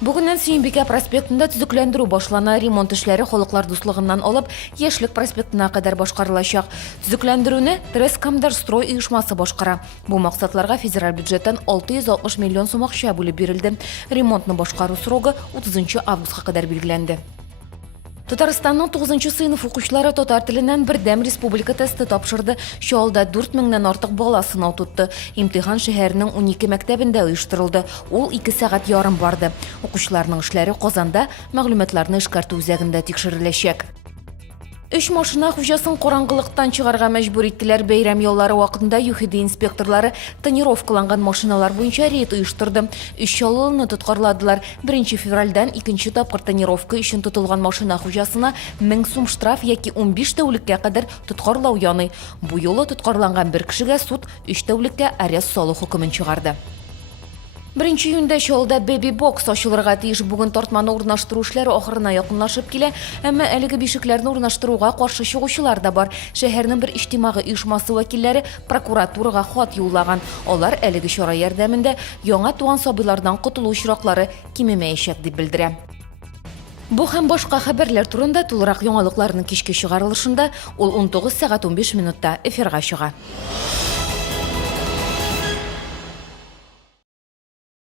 Бүгіннен Сүйінбеке проспектында түзіклендіру башлана, ремонт ішлері Холықлар дуслығынан олып, Ешлік проспектына қадар башқарылашақ. Түзіклендіруні Трескамдар строй ұйышмасы башқара. Бұл мақсатларға федераль бюджеттен 660 миллион сом ақша бөліп берілді. Ремонтны башқару срогы 30 августқа қадар белгіленді. Татарстанның 9 сыйныф оқушылары татар тілінен бірдәм республика тесті тапшырды. Шолда 4 меңнен артық бала сынау тұтты. Имтихан шәһәрінің 12 мәктәбендә оештырылды. Ол 2 сағат ярым барды. Оқушыларның эшләре Казанда мәгълүматларны эшкәртү үзәгендә тикшереләчәк. 3 машина хуҗасын караңгылыктан чыгарга мәҗбүр иттеләр. Бәйрәм яллары вакытында ЮХИДИ инспекторлары тонировкаланган машиналар буенча рейд оештырды. 3 яллыны тоткарладылар. 1 февральдән 2 тапкыр тонировка өчен тотылган машина хуҗасына 1000 сум штраф яки 15 тәүлеккә кадәр тоткарлау яный. Бу юлы тоткарланган бер кешегә суд 3 тәүлеккә арест салу хөкемен чыгарды. 1 июньдә Шолда Baby Box ачылырга тиеш. Бүген тартманы урнаштыру эшләре ахырына якынлашып килә, әмма әлеге бишекләрне урнаштыруга каршы чыгучылар да бар. Шәһәрнең бер иҗтимагый оешмасы вәкилләре прокуратурага хат юллаган. Алар әлеге чара ярдәмендә яңа туган сабыйлардан котылу очраклары кимемәячәк дип белдерә. Бу һәм башка хәбәрләр турында тулырак яңалыкларның кичке чыгарылышында ул 19 сәгать 15 минутта эфирга чыга.